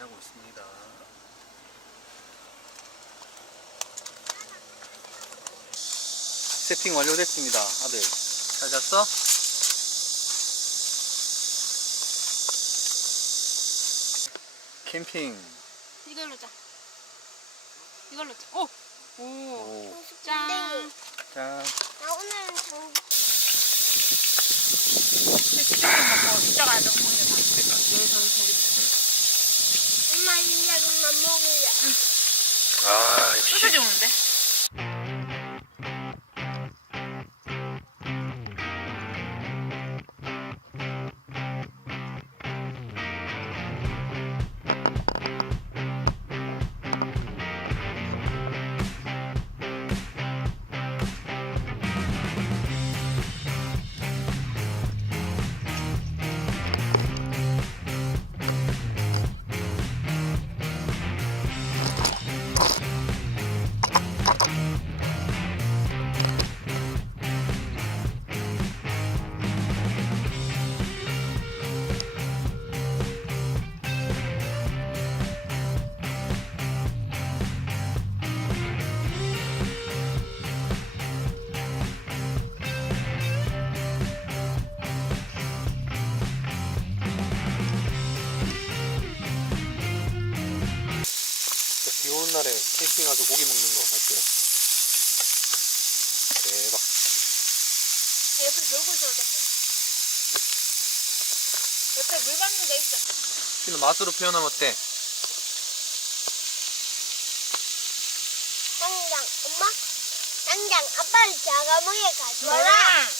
자고 있습니다. 세팅 완료됐습니다. 아들 잘 잤어? 캠핑. 이걸로 자. 이걸로 자. 오! 오! 오. 짠! 자, 나 오늘은 장 치킨 먹고 이따가 좀 먹는 거. 됐다. 저기. 엄마 이야기만 먹을래. 아, 역시. 소세지 오는데? 비 오는 날에 캠핑 가서 고기 먹는 거 맞지? 대박. 옆에 놀고 있어도 돼. 옆에 물 받는 데 있어. 씨는 맛으로 표현하면 어때? 당장 엄마 당장 아빠를 자가무에 가져와라.